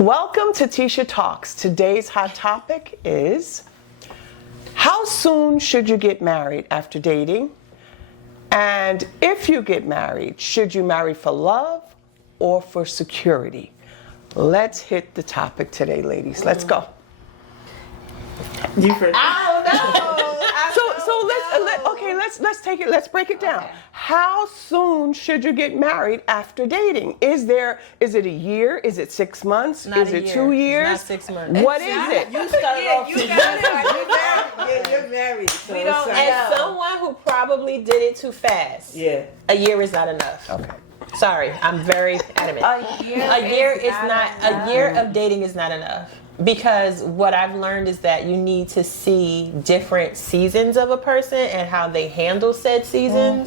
Welcome to Tesha Talks. Today's hot topic is how soon should you get married after dating? And if you get married, should you marry for love or for security? Let's hit the topic today, ladies. Let's go. You first. I don't know. Let's take it. Let's break it down. Okay. How soon should you get married after dating? Is it a year? Is it 6 months? Not is a it year. 2 years? Not 6 months. What is it? You started off. you got You're married. So We it's don't. like- As someone who probably did it too fast, Yeah. a year is not enough. Okay. Sorry, I'm very adamant. A year is not. A year of dating is not enough. Because what I've learned is that you need to see different seasons of a person and how they handle said seasons.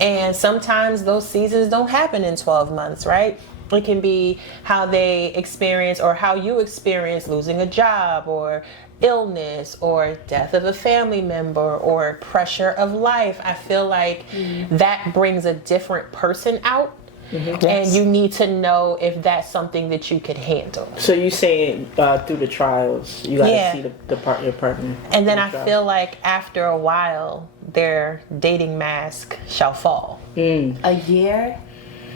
And sometimes those seasons don't happen in 12 months, right? It can be how they experience or how you experience losing a job or illness or death of a family member or pressure of life. I feel like that brings a different person out. And you need to know if that's something that you could handle. So you saying through the trials, you gotta see your partner. And then I feel like after a while, their dating mask shall fall. A year?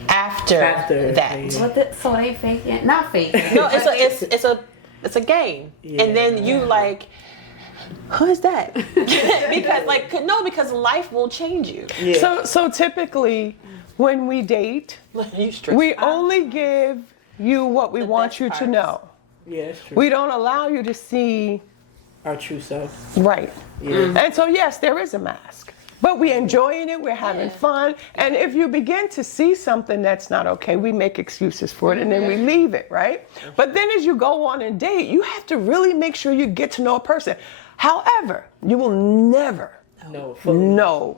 After that. So they faking? Not faking. No, it's a game. Yeah. And then you like, who is that? because life will change you. Yeah. So typically, when we date, we only give you what we want you to know. Yeah, that's true. We don't allow you to see Our true self. right. Yeah. And so yes, there is a mask. But we're enjoying it, we're having fun. And if you begin to see something that's not okay, we make excuses for it and then we leave it, right? But then as you go on and date, you have to really make sure you get to know a person. However, you will never know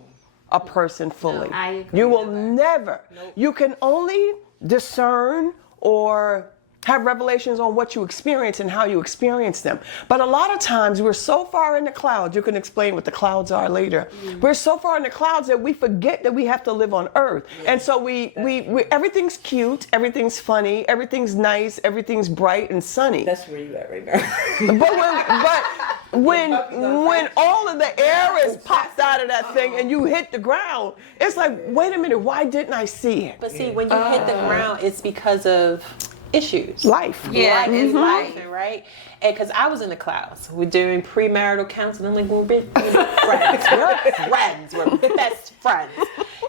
a person fully. No, I agree. You will never. You can only discern or have revelations on what you experience and how you experience them. But a lot of times we're so far in the clouds, you can explain what the clouds are later. We're so far in the clouds that we forget that we have to live on earth. And so we everything's cute, everything's funny, everything's nice, everything's bright and sunny. That's where you at right now. But when all of the air is popped out of that thing and you hit the ground, it's like, wait a minute, why didn't I see it? But see, when you hit the ground, it's because of issues. Life. Yeah, it's Life, right? And because I was in the clouds, we're doing premarital counseling, like we're friends. We're best friends.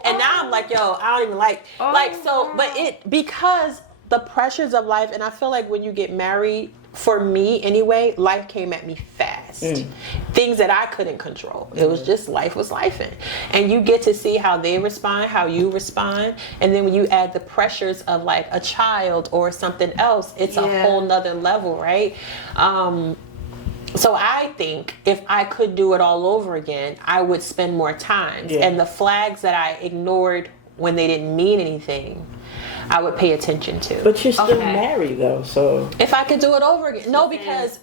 And now I'm like, yo, I don't even because the pressures of life, and I feel like when you get married, for me anyway, life came at me fast. Things that I couldn't control. It was just life was lifing. And you get to see how they respond, how you respond. And then when you add the pressures of like a child or something else, it's a whole nother level, right? So I think if I could do it all over again, I would spend more time. And the flags that I ignored when they didn't mean anything, I would pay attention to. But you're still married though, so. If I could do it over again. No, because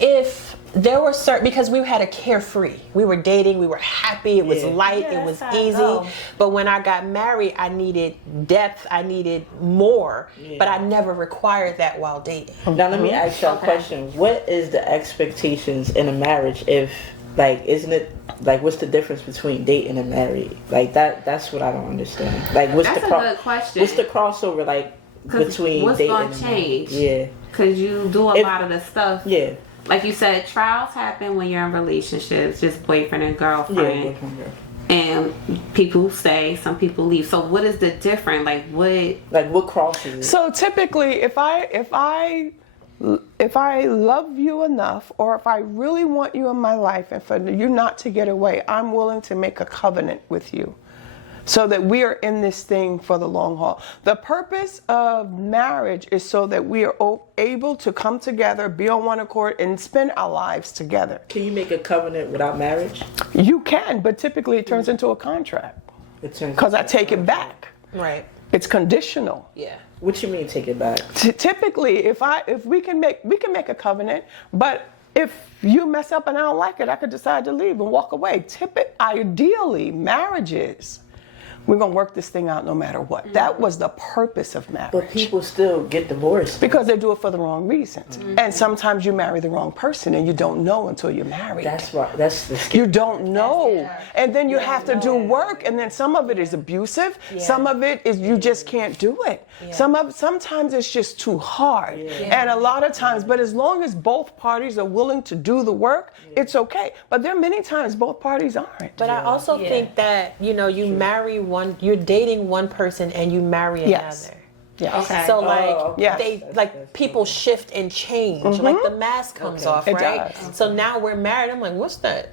because we had a carefree. We were dating, we were happy, it was light, it was easy. But when I got married, I needed depth, I needed more. But I never required that while dating. Now let me ask y'all a question. What is the expectations in a marriage if, like, isn't it, like, what's the difference between dating and married? Like, that's what I don't understand. Like, That's a good question. What's the crossover, like, between what's dating gonna and change? married? Yeah. Because you do a lot of the stuff. Yeah. Like you said, trials happen when you're in relationships, just boyfriend and girlfriend. And people stay, some people leave. So what is the difference? Like what crosses it? So typically, if I love you enough, or if I really want you in my life and for you not to get away, I'm willing to make a covenant with you so that we are in this thing for the long haul. The purpose of marriage is so that we are able to come together, be on one accord, and spend our lives together. Can you make a covenant without marriage? You can, but typically it turns into a contract because I take it back. Right. It's conditional. Yeah. What you mean take it back? Typically, if we can make a covenant, but if you mess up and I don't like it, I could decide to leave and walk away. Ideally, marriages We're going to work this thing out no matter what. That was the purpose of marriage. But people still get divorced. Because they do it for the wrong reasons. And sometimes you marry the wrong person and you don't know until you're married. That's why. That's the scary. You don't know. And then you have to do work, and then some of it is abusive. Some of it is you just can't do it. Sometimes it's just too hard. And a lot of times, but as long as both parties are willing to do the work, it's okay. But there are many times both parties aren't. But I also think that, you know, you marry one, you're dating one person and you marry another. Yes. Okay. So like Yes. they like people shift and change. Like the mask comes off, It right? does. So now we're married. I'm like, what's that?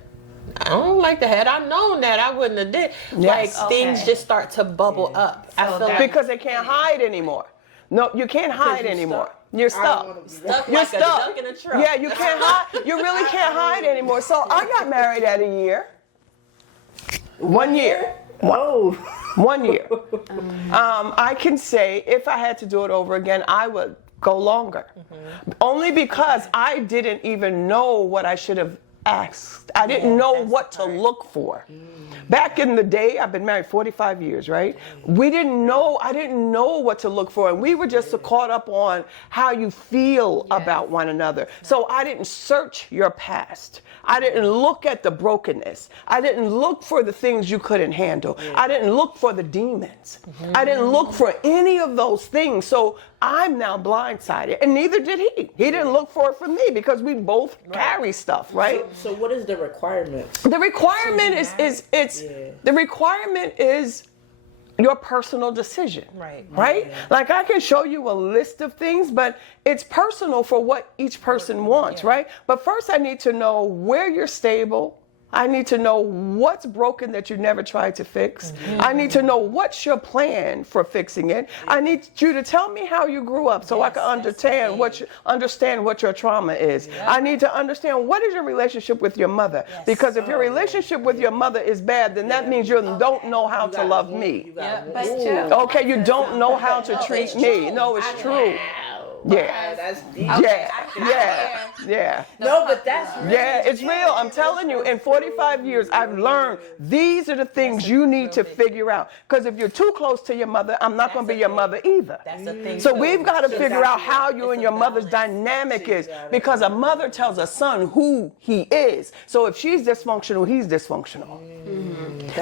I don't like the head. I known that I wouldn't have did. Yes. Like things just start to bubble up. I feel like Because they can't hide anymore. No, you can't hide anymore. You're stuck. stuck You're like stuck. a duck in a truck. Yeah, you can't hide. You really can't hide anymore. So I got married at a year. 1 year. Oh. 1 year. I can say if I had to do it over again, I would go longer. Only because I didn't even know what I should have asked. I didn't know what to look for. Back in the day, I've been married 45 years, right? I didn't know what to look for. And we were just so caught up on how you feel about one another. So I didn't search your past. I didn't look at the brokenness. I didn't look for the things you couldn't handle. I didn't look for the demons. I didn't look for any of those things. So I'm now blindsided. And neither did he. He didn't look for it from me because we both carry stuff, right? So what is the requirement? The requirement is your personal decision. Right? Like I can show you a list of things, but it's personal for what each person wants, right? But first I need to know where you're stable. I need to know what's broken that you never tried to fix. I need to know what's your plan for fixing it. I need you to tell me how you grew up so I can understand what your trauma is. I need to understand what is your relationship with your mother. Because if your relationship with your mother is bad, then that means you don't know how to love me. Okay, you don't know how to treat me. No, it's true. Yeah. That's deep. Yeah. No, but that's really It's real. I'm telling you, in 45 years, I've learned these are the things you need to figure out. Because if you're too close to your mother, I'm not going to be your mother either. That's the thing. So we've got to figure out how you and your mother's dynamic is. Because a mother tells a son who he is. So if she's dysfunctional, he's dysfunctional.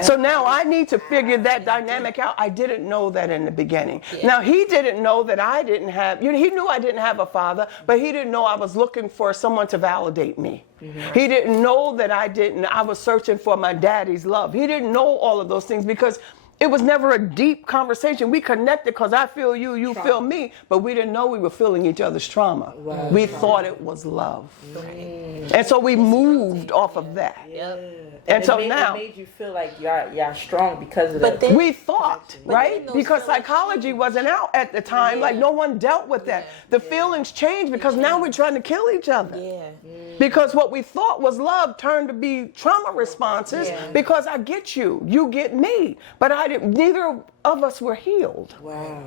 So now I need to figure that dynamic out. I didn't know that in the beginning. Now he didn't know that I didn't have, he knew I didn't have a father, but he didn't know I was looking for someone to validate me. He didn't know that I was searching for my daddy's love. He didn't know all of those things because it was never a deep conversation. We connected because I feel you, you feel me, but we didn't know we were feeling each other's trauma. We thought it was love. And so we moved off of that. And so now it made you feel like y'all strong because of that. we thought, right? Because psychology wasn't out at the time. Like no one dealt with that. The feelings changed because now we're trying to kill each other. Because what we thought was love turned to be trauma responses because I get you, you get me. But neither of us were healed. Wow.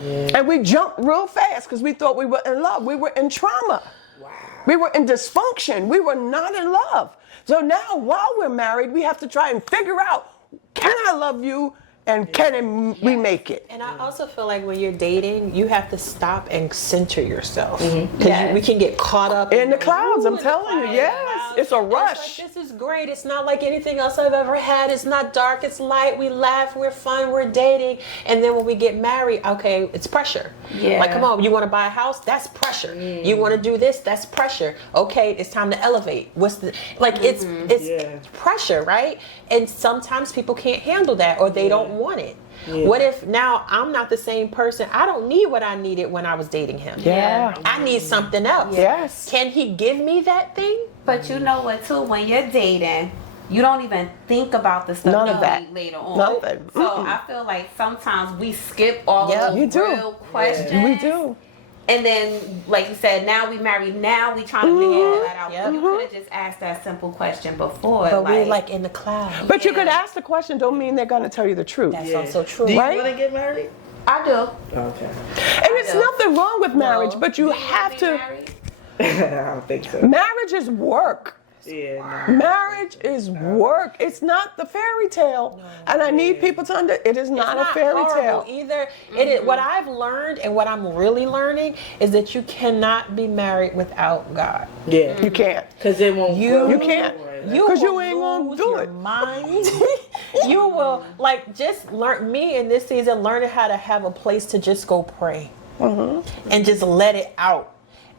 And we jumped real fast because we thought we were in love. We were in trauma. Wow. We were in dysfunction. We were not in love. So now while we're married, we have to try and figure out, can I love you and can we make it? And I also feel like when you're dating, you have to stop and center yourself. Because we can get caught up in the clouds, I'm telling you, yes. It's a rush. Like, this is great. It's not like anything else I've ever had. It's not dark. It's light. We laugh. We're fun. We're dating. And then when we get married, okay, it's pressure. Like, come on, you want to buy a house? That's pressure. You want to do this? That's pressure. Okay, it's time to elevate. It's pressure, right? And sometimes people can't handle that or they don't want it. What if now I'm not the same person? I don't need what I needed when I was dating him. I need something else. Yes. Can he give me that thing? But you know what, too? When you're dating, you don't even think about the stuff None you of that. need later on. Nothing. So I feel like sometimes we skip all of you those do. real questions. We do. And then, like you said, now we married. Now we trying to figure all that out. You could have just asked that simple question before. But we're like in the clouds. But you could ask the question, don't mean they're going to tell you the truth. That's also true. Do you Right? want to get married? I do. Okay. And it's nothing wrong with marriage, but you have to. I don't think so. Marriage is work. Marriage is work. It's not the fairy tale. And I need people to it is not a fairy tale either. It is, what I've learned and what I'm really learning is that you cannot be married without God. Yeah. You can't. Because it won't You can't. Because you ain't gonna do it. Mind. You will just learn. Me in this season, learning how to have a place to just go pray and just let it out.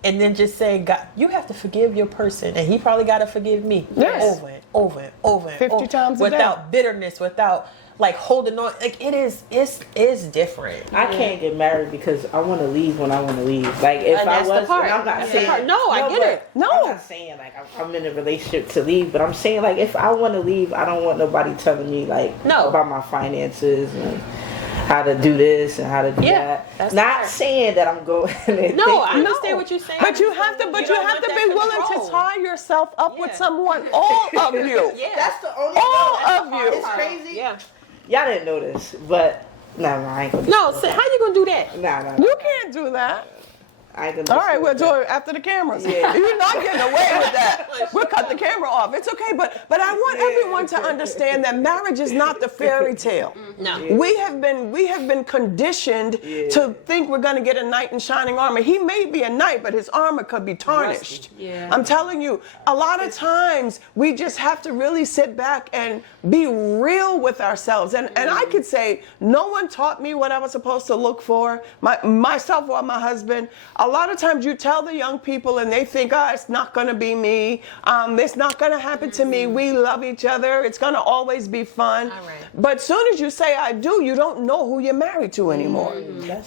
And then just saying, God, you have to forgive your person, and he probably got to forgive me over and over and over and 50 over, times a without bitterness, without holding on. It's different. I can't get married because I want to leave when I want to leave. If I was, I'm not saying. No, I get it. No, I'm not saying I'm in a relationship to leave, but I'm saying if I want to leave, I don't want nobody telling me about my finances and how to do this and how to do that. Not saying that I'm going. No, I understand what you're saying. But you have to. But you have to be willing to tie yourself up with someone. All of you. That's the only. All of you. It's crazy. Yeah. Y'all didn't know this, but I ain't gonna. No, so how you gonna do that? Nah. You can't do that. I ain't gonna. All right, we'll do it after the cameras. Yeah. You're not getting away with that. We'll cut the camera off. It's okay, but I want everyone to understand that marriage is not the fairy tale. No. We have been conditioned to think we're going to get a knight in shining armor. He may be a knight, but his armor could be tarnished. Yeah. I'm telling you, a lot of times we just have to really sit back and be real with ourselves. And I could say no one taught me what I was supposed to look for, myself or my husband. A lot of times you tell the young people and they think, it's not going to be me. It's not going to happen to me. We love each other. It's going to always be fun. All right. But soon as you say I do, you don't know who you're married to anymore.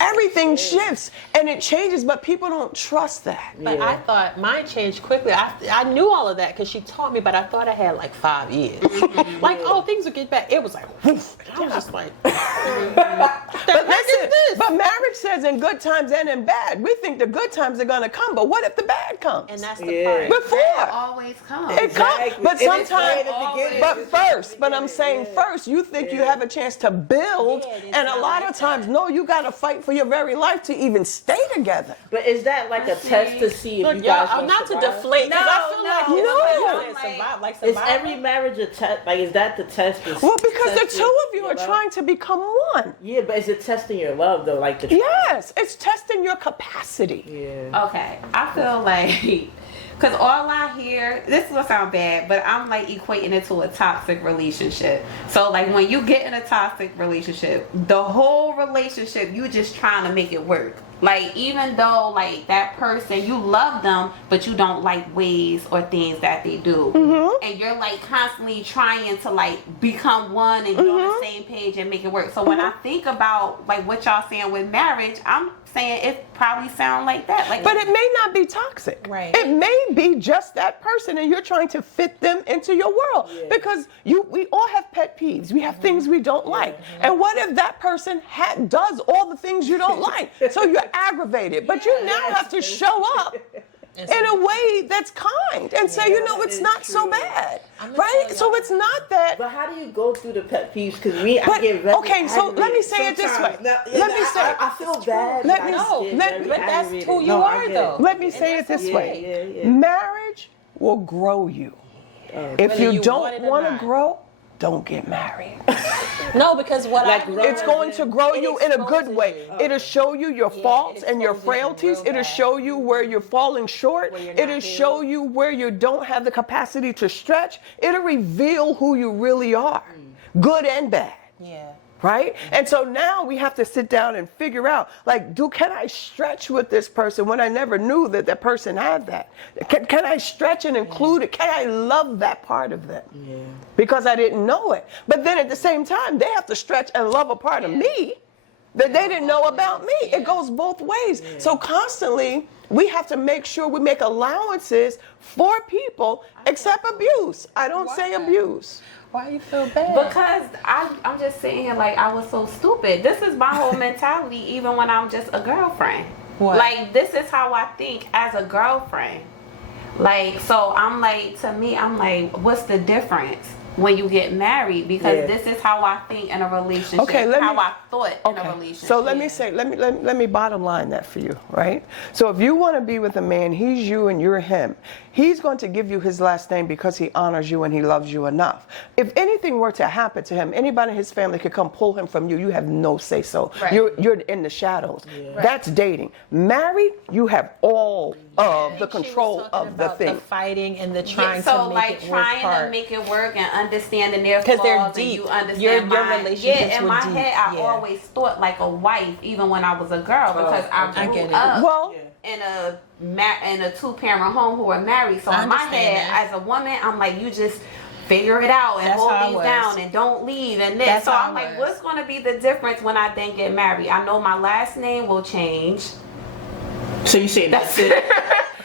Everything shifts and it changes, but people don't trust that. But I thought mine changed quickly. I knew all of that because she taught me, but I thought I had 5 years. Things would get back. It was woof. I was just like, but listen, but marriage says in good times and in bad. We think the good times are going to come, but what if the bad comes? and that's the part. Before. Always comes. It comes, but And it's sometimes, right at the beginning. but I'm saying first, you think you have a chance to build, and a lot of times, no, you got to fight for your very life to even stay together. But is that a test to see if you guys I'm not to survive? deflate. No, I feel no. survive. Is every marriage a test? Is that the test? Well, because the two of you are trying to become one. Yeah, but is it testing your love though? Yes, it's testing your capacity. Yeah. Okay, I feel because all I hear, this will sound bad, but I'm equating it to a toxic relationship. So when you get in a toxic relationship, the whole relationship, you just trying to make it work. Even though that person, you love them, but you don't like ways or things that they do. And you're constantly trying to become one and get on the same page and make it work. So when I think about what y'all saying with marriage, I'm saying it probably sound like that. But it may not be toxic. Right. It may be just that person and you're trying to fit them into your world. Because we all have pet peeves. We have things we don't like. And what if that person does all the things you don't like? So you're aggravated. But you now have to show up in a way that's kind and say, it's not so bad. Right? So it's not that. But how do you go through the pet peeves? Because I get very okay, so let me say it this way. I feel bad. But that's who you are, though. Let me say it this way. Marriage will grow you. If you don't want to grow, don't get married. No, because it's going to grow you in a good way. It'll show you your faults and your frailties. It'll show you where you're falling short. It'll show you where you don't have the capacity to stretch. It'll reveal who you really are, good and bad. Yeah. Right? And so now we have to sit down and figure out, can I stretch with this person when I never knew that person had that? Can I stretch and include it? Can I love that part of them? Yeah. Because I didn't know it. But then at the same time, they have to stretch and love a part of me that they didn't know about me. It goes both ways. Yeah. So constantly, we have to make sure we make allowances for people, except abuse. I don't say abuse. Why you feel bad? Because I'm just sitting here I was so stupid. This is my whole mentality even when I'm just a girlfriend. What? This is how I think as a girlfriend. So I'm to me, I'm what's the difference? when you get married, because this is how I think in a relationship. Okay, I thought in a relationship. So let me bottom line that for you, right? So if you want to be with a man, he's you and you're him. He's going to give you his last name because he honors you and he loves you enough. If anything were to happen to him, anybody in his family could come pull him from you. You have no say so. Right. You're in the shadows. Yeah. Right. That's dating. Married, you have all of the control of the thing. The fighting and the trying to make it work. Trying to make it work and understanding their flaws. They're deep. And you understand your relationships. Yeah, in my head, I always thought like a wife, even when I was a girl, because I grew up in a two-parent home who are married. So in my head, as a woman, I'm like, you just figure it out and hold these down and don't leave and this. So I'm like, what's going to be the difference when I then get married? I know my last name will change. So you say that's it?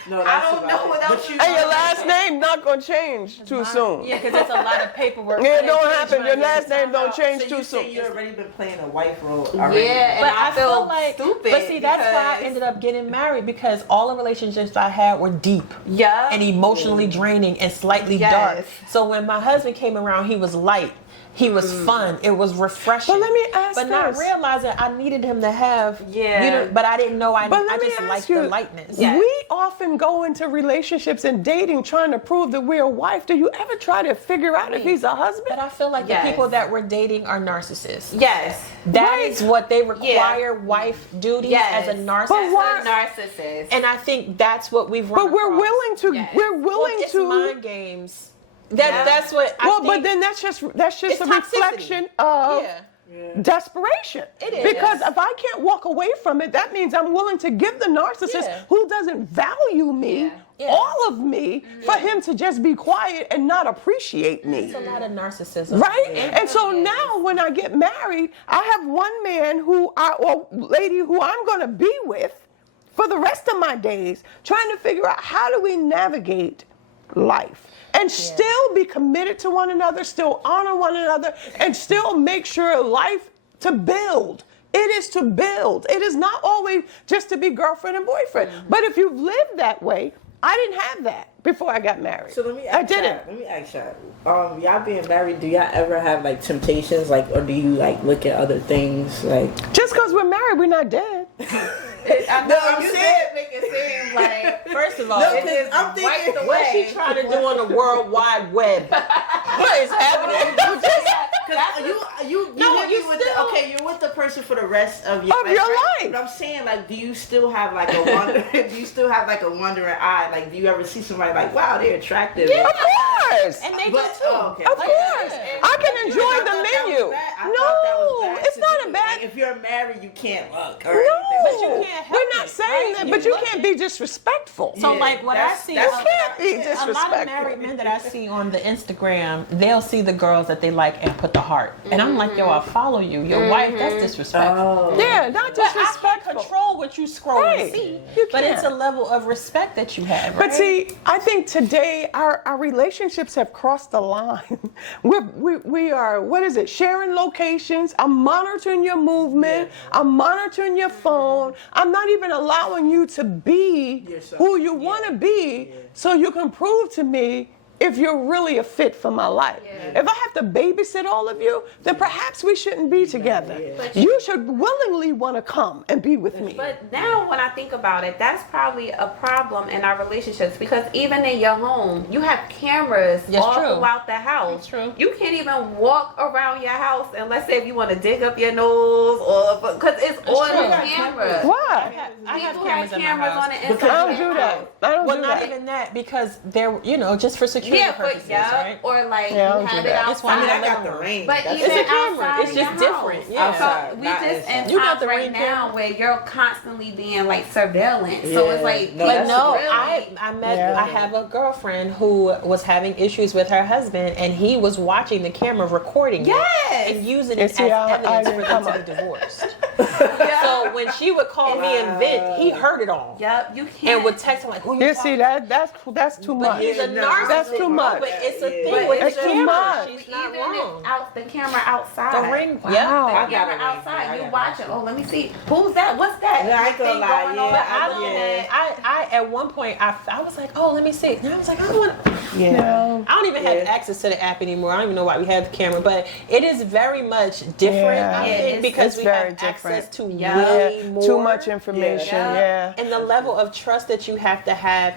No, I don't know what else. And your last name not gonna change too soon. Yeah, because it's a lot of paperwork. Yeah, it don't happen. Your last name don't change too soon. You've already been playing a wife role. Yeah, but and I feel like stupid. But see, that's why I ended up getting married, because all the relationships I had were deep, and emotionally draining and slightly dark. So when my husband came around, he was light. He was fun. It was refreshing. But let me ask But not realizing I needed him to have, but I didn't know I just liked the lightness. Yeah. We often go into relationships and dating trying to prove that we're a wife. Do you ever try to figure out if he's a husband? But I feel like the people that we're dating are narcissists. Yes. That is what they require wife duties as a narcissist. And I think that's what we've run But we're willing to, it's mind games. That's what I think. But then that's just a reflection of desperation. It is. Because if I can't walk away from it, that means I'm willing to give the narcissist who doesn't value me, all of me, for him to just be quiet and not appreciate me. It's a lot of narcissism. Right? And so now when I get married, I have one man or lady who I'm going to be with for the rest of my days, trying to figure out how do we navigate life and still be committed to one another, still honor one another, and still make sure life to build. It is to build. It is not always just to be girlfriend and boyfriend. But if you've lived that way, I didn't have that before I got married. So let me ask y'all, y'all being married, do y'all ever have like temptations, like, or do you like look at other things, like? Just because we're married, we're not dead. I'm saying, make it seem like, first of all, I'm thinking, what's she trying to do on the World Wide Web? What is happening? You're with the person for the rest of your life. But I'm saying, like, do you still have like a wondering eye? Like, do you ever see somebody like, wow, they're attractive? Yeah, of course. And they do too. Of course. I can enjoy the menu. No, it's not a bad. Like, if you're married, you can't look. No, but you can't help we're not saying that. But you can't be disrespectful. So like what I see, you can't be disrespectful. A lot of married men that I see on the Instagram, they'll see the girls that they like and put the heart. And I'm like, yo, I'll follow you. Your wife, that's disrespectful. Yeah, not disrespectful. But I can't control what you scroll and see. But it's a level of respect that you have. Right? But see, I think today our relationships have crossed the line. We are, what is it, sharing locations. I'm monitoring your movement. I'm monitoring your phone. I'm not even allowing you to be who you want to be so you can prove to me if you're really a fit for my life. If I have to babysit all of you, then perhaps we shouldn't be together. You should willingly want to come and be with me. But now when I think about it, that's probably a problem in our relationships, because even in your home, you have cameras all throughout the house. You can't even walk around your house unless if you want to dig up your nose, or because it's on the camera. Why? I have cameras on the inside. I don't do that. Well, not even that, because they're, just for security purposes, right? Or like you have it outside. I got the ring. But it's even a camera. outside It's just different. So we just in times right now where you're constantly being like surveillance. So it's like, I have a girlfriend who was having issues with her husband, and he was watching the camera, recording it, and using it as evidence for them to be divorced. So when she would call me and vent, he heard it all. You can't. And would text him like, "Who you see that's too much. He's a narcissist. That's too too much. But it's a thing with It's the too camera. much. She's not Even wrong. if out the camera outside. The ring. Wow. The I got camera a ring. outside. Yeah, You watching? Oh, let me see. Who's that? What's that? I ain't gonna thing lie, going yeah, on? But I at one point I was like, oh, let me see. And I was like, I don't want. Yeah. I don't even have access to the app anymore. I don't even know why we have the camera, but it is very much different. Yeah. I Yeah, think it's- because it's we very have different. access to Yeah. way more. Too much information. Yeah. And the level of trust that you have to have.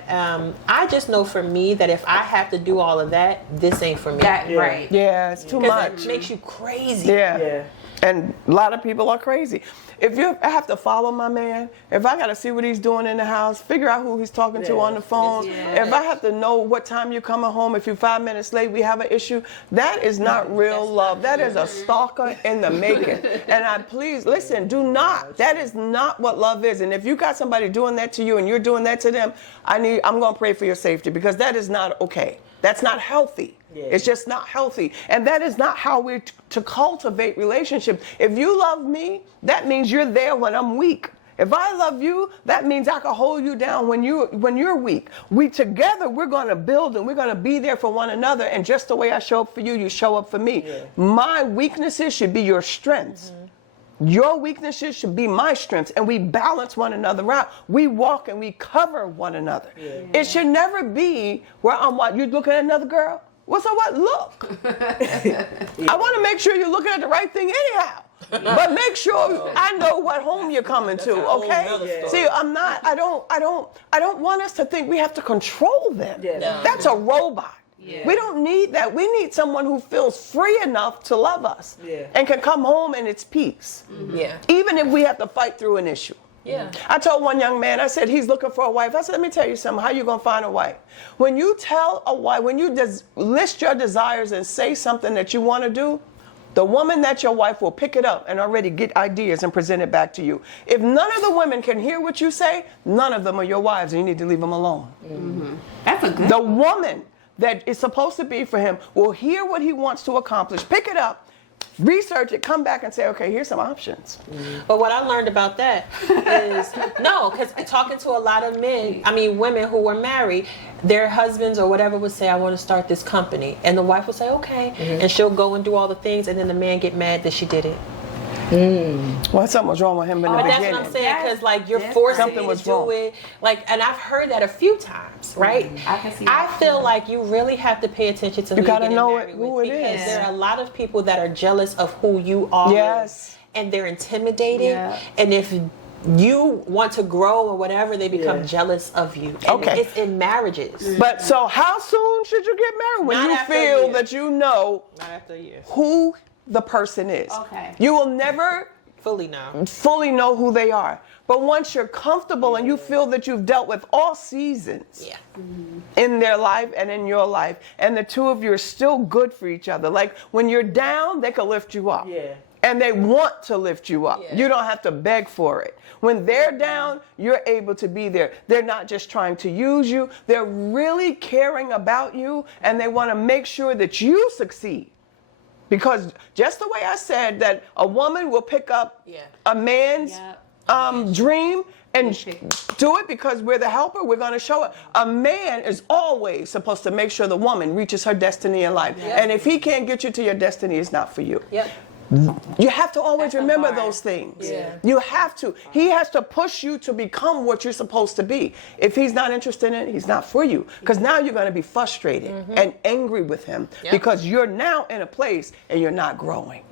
I just know for me that if I have to do all of that, this ain't for me. Right. Yeah, it's too Because much. it makes you crazy. Yeah. And a lot of people are crazy. If you have to follow my man, if I got to see what he's doing in the house, figure out who he's talking to on the phone, if I have to know what time you're coming home, if you're 5 minutes late, we have an issue, that is not real love. That is a stalker in the making. And I please, listen, do not. That is not what love is. And if you got somebody doing that to you and you're doing that to them, I'm going to pray for your safety because that is not okay. That's not healthy. It's just not healthy. And that is not how we're to cultivate relationships. If you love me, that means you're there when I'm weak. If I love you, that means I can hold you down when you're weak. We together, we're going to build and we're going to be there for one another. And just the way I show up for you, you show up for me. My weaknesses should be your strengths. Your weaknesses should be my strengths, and we balance one another out. We walk and we cover one another. It should never be where you looking at another girl? What's up? What? Look. I want to make sure you're looking at the right thing anyhow. But make sure I know what home you're coming to, okay? See, I don't want us to think we have to control them. That's a robot. We don't need that. We need someone who feels free enough to love us and can come home and it's peace. Even if we have to fight through an issue. I told one young man, I said, he's looking for a wife. I said, let me tell you something. How you going to find a wife? When you tell a wife, when you list your desires and say something that you want to do, the woman that's your wife will pick it up and already get ideas and present it back to you. If none of the women can hear what you say, none of them are your wives and you need to leave them alone. That's a good The woman that is supposed to be for him will hear what he wants to accomplish, pick it up, research it, come back and say, okay, here's some options. But what I learned about that is, because talking to a lot of women who were married, their husbands or whatever would say, I want to start this company. And the wife would say, okay. And she'll go and do all the things, and then the man get mad that she did it. Well, something was wrong with him in the beginning. That's what I'm saying, because you're forcing me to do it. And I've heard that a few times, right? I can see that. I feel like you really have to pay attention to who You gotta you're know getting married who with, it because is. there are a lot of people that are jealous of who you are. Yes. And they're intimidated. And if you want to grow or whatever, they become jealous of you. And it's in marriages. But so how soon should you get married? When Not you after a feel year. that you know Not after a year. who the person is. Okay. You will never Fully know who they are. But once you're comfortable and you feel that you've dealt with all seasons in their life and in your life, and the two of you are still good for each other. Like when you're down, they can lift you up. And they want to lift you up. You don't have to beg for it. When they're down, you're able to be there. They're not just trying to use you. They're really caring about you, and they want to make sure that you succeed. Because just the way I said that a woman will pick up a man's dream and do it because we're the helper, we're going to show it. A man is always supposed to make sure the woman reaches her destiny in life. And if he can't get you to your destiny, it's not for you. You have to always remember those things. You have to. He has to push you to become what you're supposed to be. If he's not interested in it, he's not for you. Because now you're going to be frustrated and angry with him because you're now in a place and you're not growing.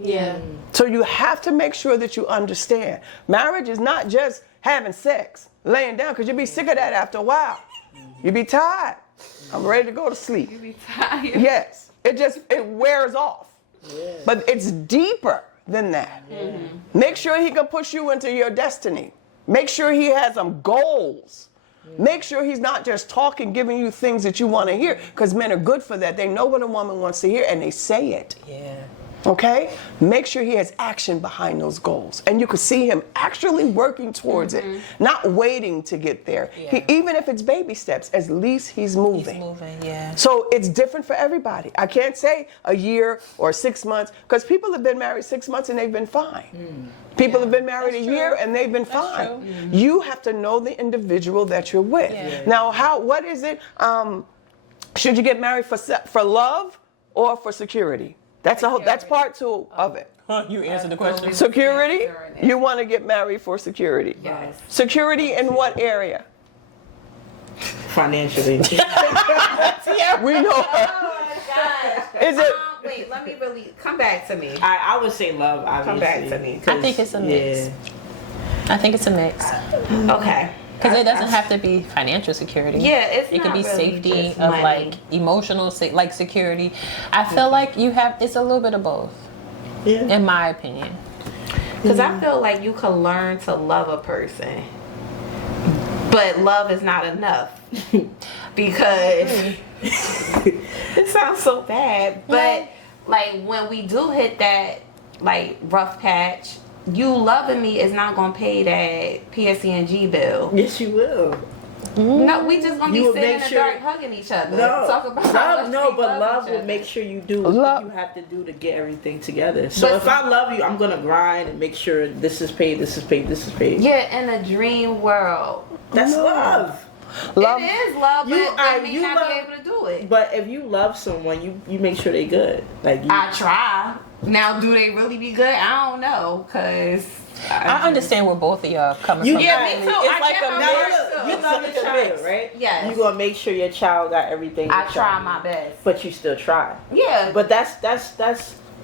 So you have to make sure that you understand. Marriage is not just having sex, laying down, because you'll be sick of that after a while. You'll be tired. I'm ready to go to sleep. You'll be tired. Yes. It wears off. But it's deeper than that. Make sure he can push you into your destiny. Make sure he has some goals. Make sure he's not just talking, giving you things that you want to hear, because men are good for that. They know what a woman wants to hear and they say it. Okay? Make sure he has action behind those goals. And you can see him actually working towards it, not waiting to get there. Even if it's baby steps, at least he's moving. So it's different for everybody. I can't say a year or 6 months, because people have been married 6 months and they've been fine. People have been married a year and they've been fine. You have to know the individual that you're with. Now, what is it? Should you get married for love or for security? That's part 2 of it. You answered the question. Security? You want to get married for security. Yes. Security in what area? Financially. We know. Oh my gosh. Is it? Wait, let me really come back to me. I would say love, obviously. Come back to me. I think it's a mix. I think it's a mix. Okay. Because it doesn't have to be financial security. Yeah, it not could be really safety just of money. like emotional, like security. I feel like it's a little bit of both. Yeah. In my opinion. Because I feel like you can learn to love a person, but love is not enough. Because it sounds so bad, but like when we do hit that like rough patch, you loving me is not gonna pay that PSE&G bill. Yes, you will. No, we just gonna be You will sitting make in the sure- dark hugging each other. No, Talk about how love, much no, we but love each will other. make sure you do Love- what you have to do to get everything together. So But- if I love you, I'm gonna grind and make sure this is paid, this is paid, this is paid. Yeah, in a dream world. That's love. Love. It is love, but You- they may you not love- be able to do it. But if you love someone, you make sure they good. Like you, I try. Now, do they really be good? I don't know, cause I understand where both of y'all coming You- from. Yeah, me too. It's I like get a how now it mix. is. look, you It's love like your a child, mix. right? Yes. You gonna make sure your child got everything. I your try child my needs. best. But you still try. Yeah, But that's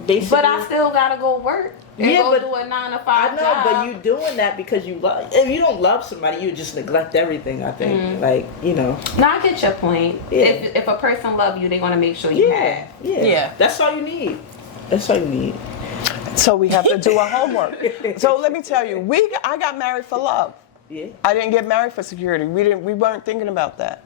basically. but I still gotta go work and Yeah, go but do a 9 to 5 I know, job. but you doing that because you love. If you don't love somebody, you just neglect everything. I think, like No, I get your point. Yeah. If a person love you, they want to make sure you have. Yeah. That's all you need. That's all you need. So we have to do our homework. So let me tell you, I got married for love. Yeah. I didn't get married for security. We weren't thinking about that.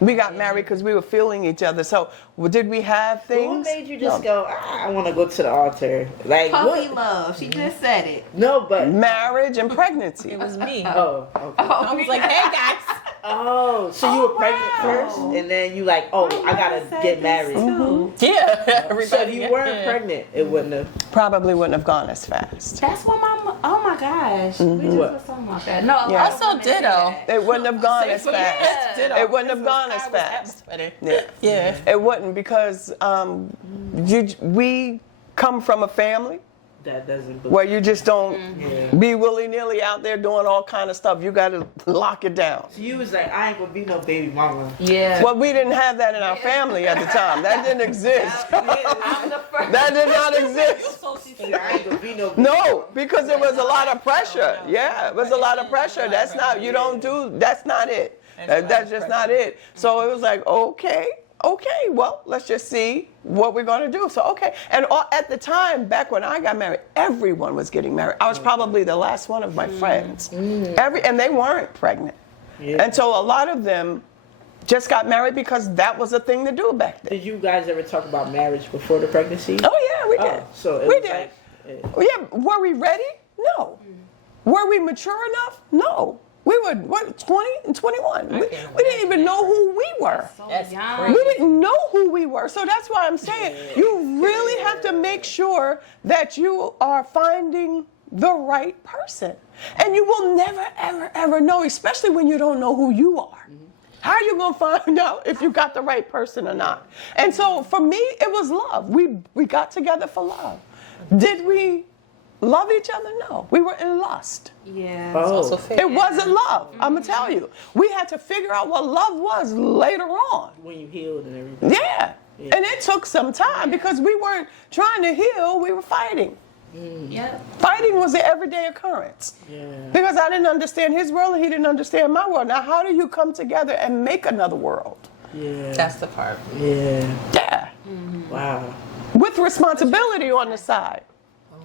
We got married because we were feeling each other. So did we have things? What made you just No. go? I want to go to the altar. Like Puppy what? love. She just said it. No, but Marriage and pregnancy. It was me. oh, okay. I was like, hey guys. Oh, so you were pregnant wow. first, and then you like, I gotta get married. Yeah. So if you weren't pregnant, it wouldn't have. Probably wouldn't have gone as fast. That's what oh my gosh. We just What? was talking about that. No, Yeah. Also women say ditto. that. It wouldn't have gone as Yeah. fast. Ditto. It wouldn't have gone as I was fast. better. Yeah. Yeah. It wouldn't because we come from a family That doesn't. where you just don't Yeah. be willy-nilly out there doing all kind of stuff. You got to lock it down. So you was like, I ain't gonna be no baby mama. Yeah. Well, we didn't have that in our family at the time. That didn't exist. I'm the first. That did not exist. I ain't gonna be no. Baby No, because there was a lot of pressure. Yeah, it was a lot of pressure. That's not, that's not it. That's just not it. So it was like, okay, well, let's just see what we're going to do. So, okay. And at the time, back when I got married, everyone was getting married. I was probably the last one of my friends. And they weren't pregnant. Yeah. And so a lot of them just got married because that was a thing to do back then. Did you guys ever talk about marriage before the pregnancy? Oh, yeah, we did. So it we was did. like, Yeah, were we ready? No. Were we mature enough? No. We were, 20 and 21. We didn't even know who we were. That's young. crazy. We didn't know who we were. So that's why I'm saying you really have to make sure that you are finding the right person. And you will never, ever, ever know, especially when you don't know who you are. How are you going to find out if you got the right person or not? And so for me, it was love. We got together for love. Did we love each other? No. We were in lust. Yeah. Also fair. It wasn't love. I'm going to tell you. We had to figure out what love was later on. when you healed and everything. Yeah. And it took some time because we weren't trying to heal, we were fighting. Yep. Fighting was an everyday occurrence. Yeah. Because I didn't understand his world and he didn't understand my world. Now, how do you come together and make another world? Yeah. That's the part. Yeah. Yeah. Wow. With responsibility on the side.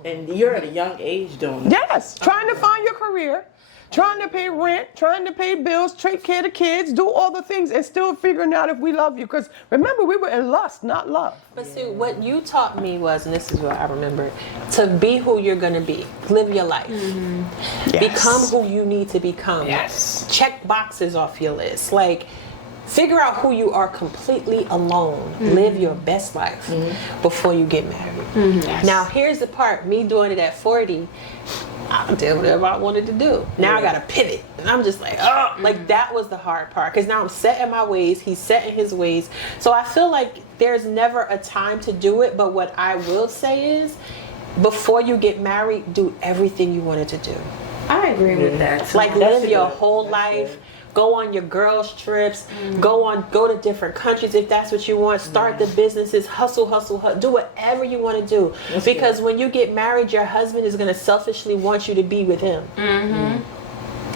And you're at a young age doing it. Yes. Trying to find your career, trying to pay rent, trying to pay bills, take care of kids, do all the things, and still figuring out if we love you. Because remember, we were in lust, not love. But see, what you taught me was, and this is what I remember, to be who you're going to be. Live your life. Yes. Become who you need to become. Yes. Check boxes off your list. Like, figure out who you are completely alone. Live your best life before you get married. Yes. Now, here's the part, me doing it at 40, I did whatever I wanted to do. Now I gotta pivot, and I'm just like, oh, like that was the hard part, because now I'm set in my ways, he's set in his ways. So I feel like there's never a time to do it. But what I will say is, before you get married, do everything you wanted to do. I agree with that. Like live your whole life. Go on your girls' trips. Go to different countries if that's what you want. Start the businesses. Hustle. Do whatever you want to do. Because when you get married, your husband is going to selfishly want you to be with him.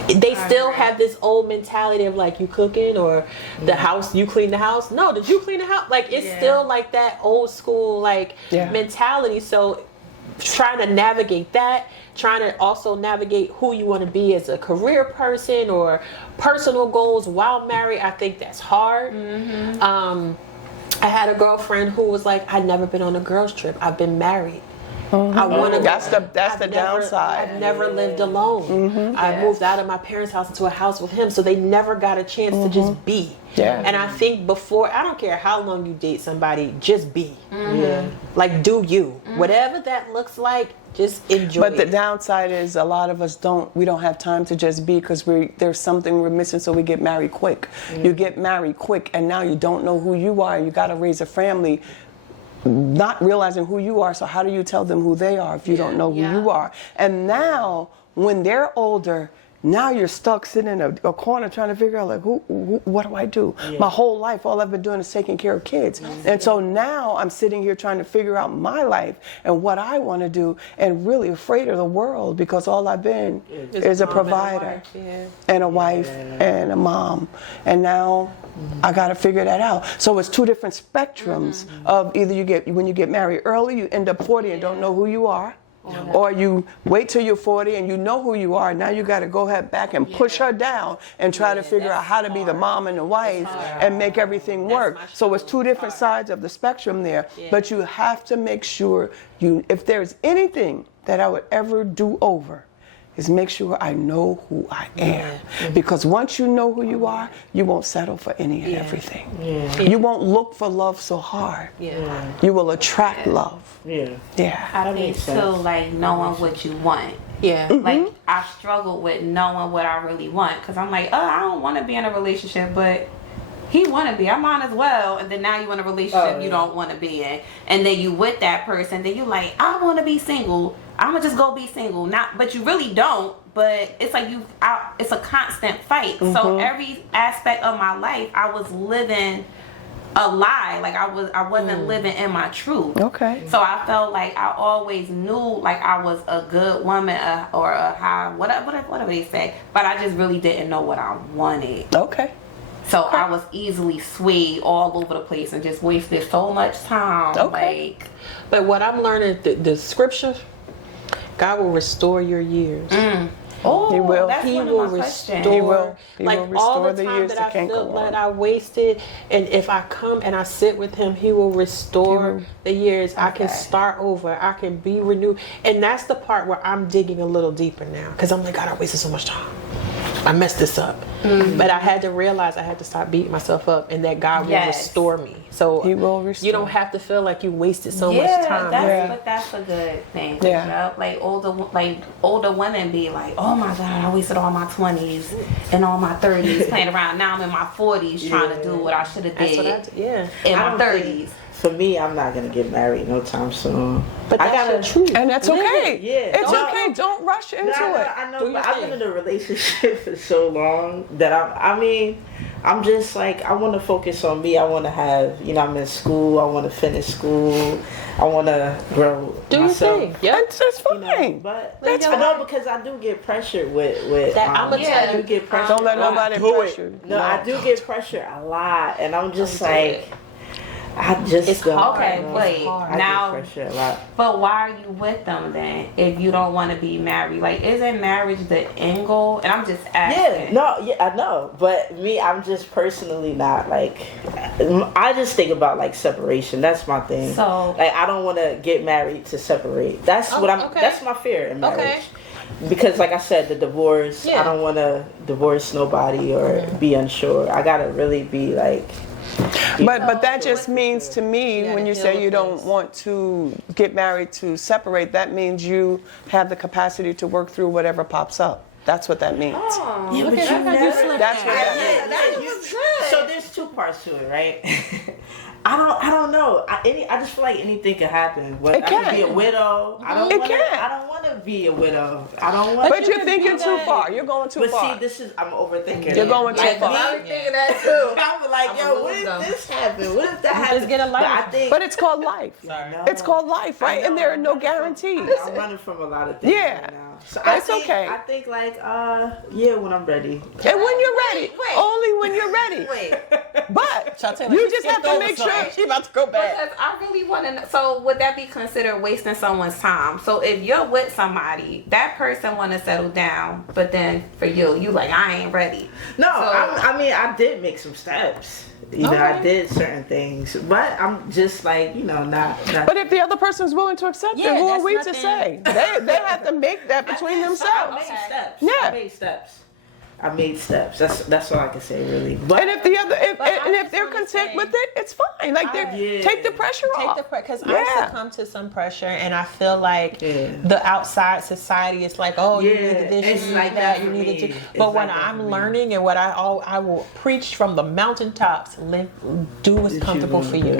They still have this old mentality of like, you cooking, or the house, you clean the house. No, did you clean the house? Like, it's still like that old school like mentality. So trying to navigate that, trying to also navigate who you want to be as a career person or personal goals while married, I think that's hard. I had a girlfriend who was like, I've never been on a girls trip, I've been married. I want to. That's the downside. I've never lived alone. I moved out of my parents' house into a house with him, so they never got a chance to just be. And I think before, I don't care how long you date somebody, just be. Like, do you. Whatever that looks like, just enjoy But the downside is a lot of us don't have time to just be, because there's something we're missing, so we get married quick. You get married quick, and now you don't know who you are. You got to raise a family, not realizing who you are. So how do you tell them who they are if you don't know who you are? And now, when they're older, now you're stuck sitting in a corner trying to figure out, like, what do I do? My whole life, all I've been doing is taking care of kids. And so now I'm sitting here trying to figure out my life and what I want to do, and really afraid of the world, because all I've been is a provider and a wife and a mom. And now I got to figure that out. So it's two different spectrums of either when you get married early, you end up 40 and don't know who you are. Or you wait till you're 40 and you know who you are. Now you got to go back and push her down and try to figure out how to be the mom and the wife and make everything work. So it's two different sides of the spectrum there. But you have to make sure if there's anything that I would ever do over, is make sure I know who I am. Because once you know who you are, you won't settle for any and everything. You won't look for love so hard. You will attract love. I think too, like knowing what you want. Like I struggled with knowing what I really want, because I'm like, I don't want to be in a relationship, but he want to be, I might as well. And then now you in a relationship you don't want to be in, and then you with that person, then you like, I want to be single, I'm gonna just go be single. But you really don't. But it's like it's a constant fight. So every aspect of my life, I was living a lie. Like I wasn't living in my truth. So I felt like I always knew like I was a good woman or a high, whatever they say. But I just really didn't know what I wanted. So I was easily swayed all over the place and just wasted so much time. Like, but what I'm learning, the scripture, God will restore your years. Oh, He will. That's He one will of my restore. questions. He will. He like will restore all the the time years that that I can't felt go like on. I wasted, and if I come and I sit with Him, He will restore the years. I can start over. I can be renewed, and that's the part where I'm digging a little deeper now, because I'm like, God, I wasted so much time. I messed this up. But I had to realize I had to stop beating myself up, and that God will restore me. So He will restore. You don't have to feel like you wasted so much time. But that's a good thing. You know? Like older women be like, oh my God, I wasted all my 20s and all my 30s playing around. Now I'm in my 40s trying to do what I should have did in my 30s. For me, I'm not gonna get married no time soon. But I got the truth, and that's okay. It's No, okay. Don't rush into it. I know, but I've been in a relationship for so long that I'm just like, I want to focus on me. I want to have, I'm in school. I want to finish school. I want to grow myself. Your thing. That's fine. But I know, because I do get pressured with that. I'm gonna tell you, get pressure. Don't let nobody pressure you. No, I do get pressure a lot, and I'm just like. It's hard. Okay, wait. Now, pressure a lot. But why are you with them then if you don't want to be married? Like, isn't marriage the end goal? And I'm just asking. I know. But me, I'm just personally not like. I just think about like separation. That's my thing. So, like, I don't want to get married to separate. That's what I'm. Okay. That's my fear in marriage. Okay. Because, like I said, the divorce. I don't want to divorce nobody or be unsure. I gotta really be like. But that just means to me, when you say you don't want to get married to separate, that means you have the capacity to work through whatever pops up. That's what that means. Oh, yeah, but that's what that means. So there's two parts to it, right? I don't know. I just feel like anything can happen. I can be a widow. I don't want to be a widow. I don't want. But you're thinking too far. You're going too far. But see, I'm overthinking. You're going too far. I'm thinking that too. I'm like, yo, what if this happen? What if that happens? Just get a life. But it's called life. It's called life, right? And there are no guarantees. I'm running from a lot of things right now. So it's okay. I think like, when I'm ready. And when you're ready. Only when you're ready. But you just have to make sure. She's about to go back. Because I really want to know. So would that be considered wasting someone's time? So if you're with somebody, that person want to settle down, but then for you like, I ain't ready. No, I did make some steps. I did certain things, but I'm just like, not. But if the other person's willing to accept it, who are we to say? They have to make that between themselves. I made steps. I made steps. That's all I can say, really. But, and if they're content with it, it's fine. Like take the pressure off. Because I succumb to some pressure, and I feel like the outside society is like, oh, you need this, you need that, you need it. But when I'm learning, and what I will preach from the mountaintops, do what's comfortable for you.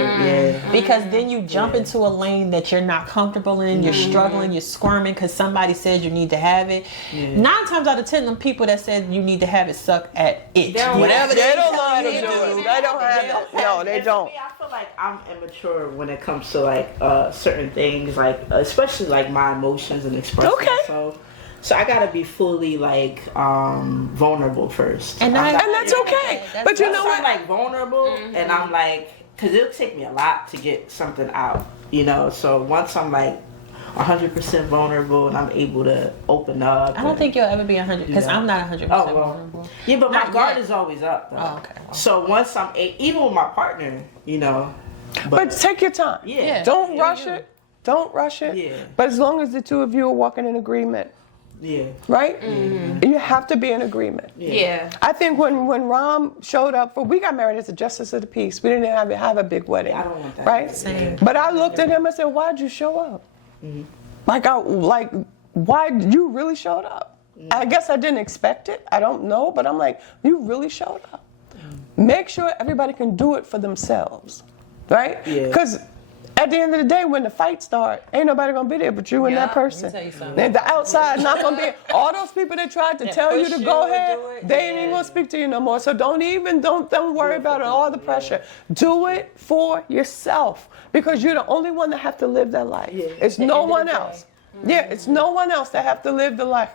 Because then you jump into a lane that you're not comfortable in. You're struggling, you're squirming because somebody said you need to have it. 9 times out of 10, them people that said you need to have it suck at it. Whatever they don't know how to do it. They don't have it. No, they don't. I feel like I'm immature when it comes to like certain things, like especially like my emotions and expression. Okay. So I gotta be fully like vulnerable first. And that's okay. But you know what? I'm like vulnerable, and I'm like, because it'll take me a lot to get something out. So once I'm like 100% vulnerable and I'm able to open up. I don't think you'll ever be 100 because I'm not 100% vulnerable. Yeah, but my guard is always up though. Oh, okay. So once I'm even with my partner, But take your time. Yeah. Don't rush it. Don't rush it. Yeah. But as long as the two of you are walking in agreement. Yeah. Right? Mm-hmm. You have to be in agreement. Yeah. I think when Ram showed up, we got married as a justice of the peace. We didn't have a big wedding. I don't want that. Right? Same. But I looked at him and said, why'd you show up? Why you really showed up? I guess I didn't expect it. I don't know, but I'm like, you really showed up. Make sure everybody can do it for themselves, right? Because at the end of the day, when the fight starts, ain't nobody gonna be there but you and that person. Let me tell you something. And the outside not gonna be. All those people that tried to tell you to go ahead, they ain't even gonna speak to you no more. So don't worry about it, all the pressure. Do it for yourself because you're the only one that have to live that life. It's no one else. It's no one else that have to live the life.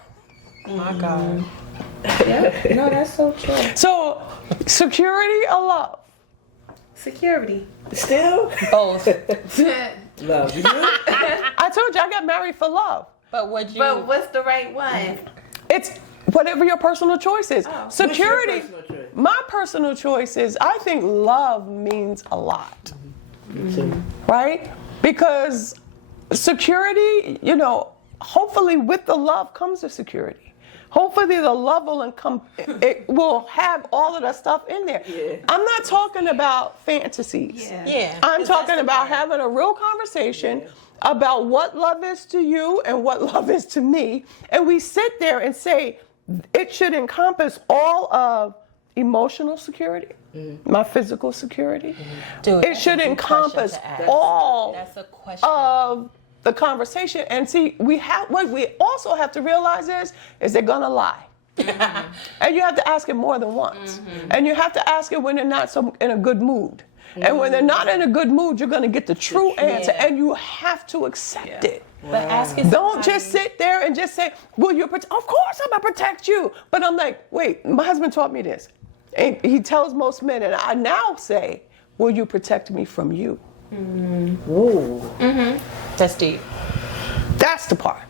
Oh my God. No, that's so true. So, security or love? Security. Still? Both. Love. I told you I got married for love. But what's the right one? It's whatever your personal choice is. What's Security. your personal choice? My personal choice is I think love means a lot. Me too. Right? Because security, hopefully with the love comes the security. Hopefully the love it will have all of that stuff in there. I'm not talking about fantasies. I'm talking about having a real conversation about what love is to you and what love is to me. And we sit there and say it should encompass all of emotional security, my physical security. It should encompass all of the conversation. And see, what we also have to realize is they're gonna lie. And you have to ask it more than once. And you have to ask it when they're not in a good mood. And when they're not in a good mood, you're gonna get the true answer, and you have to accept it. But asking don't just sit there and just say, will you protect? Of course I'm gonna protect you. But I'm like, wait, my husband taught me this. And he tells most men, and I now say, will you protect me from you? Ooh. That's deep. That's the part.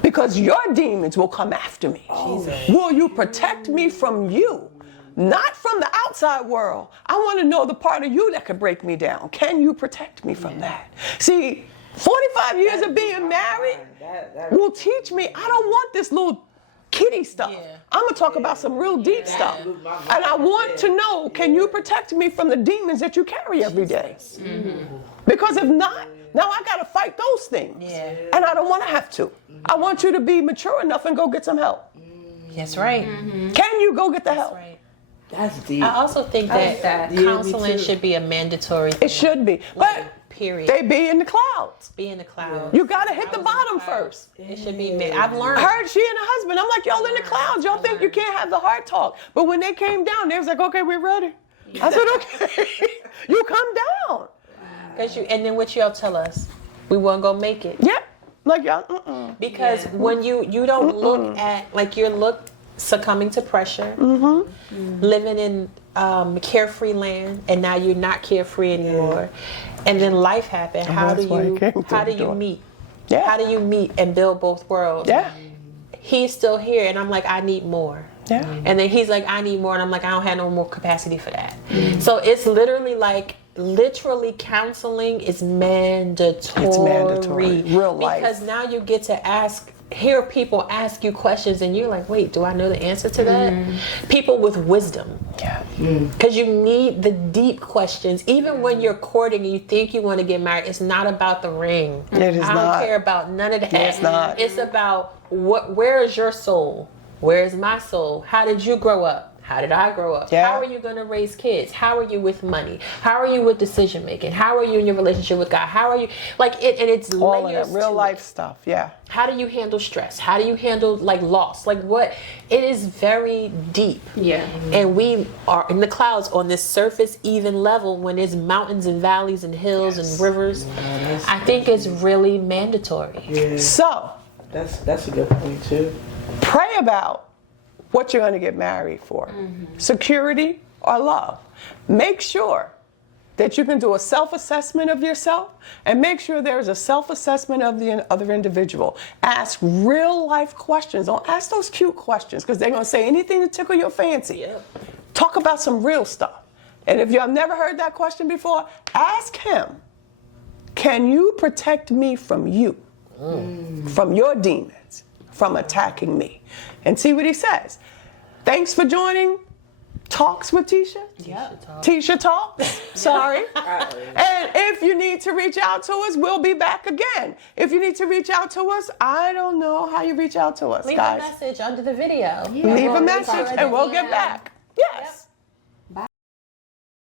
Because your demons will come after me. Will you protect me from you? Not from the outside world. I want to know the part of you that could break me down. Can you protect me from that? See, 45 years of being married will teach me I don't want this little kiddie stuff. Yeah. I'm gonna talk about some real deep stuff. And I want to know, can you protect me from the demons that you carry every day? Because if not, now I gotta fight those things. Yeah. And I don't wanna have to. I want you to be mature enough and go get some help. That's right. Can you go get the help? That's right. That's deep. I also think that that. counseling Yeah, me too. should be a mandatory thing. It should be. But Period. they be in the clouds. Be in the clouds. You gotta hit the bottom first. It should be. I've learned. Her, she and her husband. I'm like, y'all in the clouds. Y'all think you can't have the heart talk. But when they came down, they was like, okay, we're ready. I said, okay. You come down. And then what y'all tell us? We weren't gonna make it. Yep. Like y'all, Because when you don't look at, like, you're succumbing to pressure, living in carefree land, and now you're not carefree anymore, and then life happened. How do you meet? Yeah. How do you meet and build both worlds? Yeah. He's still here, and I'm like, I need more. Yeah. And then he's like, I need more, and I'm like, I don't have no more capacity for that. So it's literally counseling is mandatory. It's mandatory. Real life. Because now you get to hear people ask you questions, and you're like, wait, do I know the answer to that? People with wisdom. Yeah. Because you need the deep questions. Even when you're courting and you think you want to get married, it's not about the ring. It is I not. don't care about none of that. It's not. It's about where is your soul? Where is my soul? How did you grow up? How did I grow up? Yeah. How are you going to raise kids? How are you with money? How are you with decision making? How are you in your relationship with God? How are you, and it's All of layers that real to life it. stuff. Yeah. How do you handle stress? How do you handle loss? What? It is very deep. Yeah. And we are in the clouds on this surface even level when there's mountains and valleys and hills and rivers. I think it's really mandatory. Yeah. So, That's a good point too. pray about what you're going to get married for. Security or love. Make sure that you can do a self-assessment of yourself, and make sure there's a self-assessment of the other individual. Ask real life questions. Don't ask those cute questions, because they're going to say anything to tickle your fancy. Yep. Talk about some real stuff. And if you have never heard that question before, ask him, can you protect me from you? From your demons, from attacking me? And see what he says. Thanks for joining Talks with Tesha. Yep. Tesha Talk. Sorry. And if you need to reach out to us, we'll be back again. If you need to reach out to us, I don't know how you reach out to us, Leave guys. a message under the video. Leave a message and we'll get back. Yes.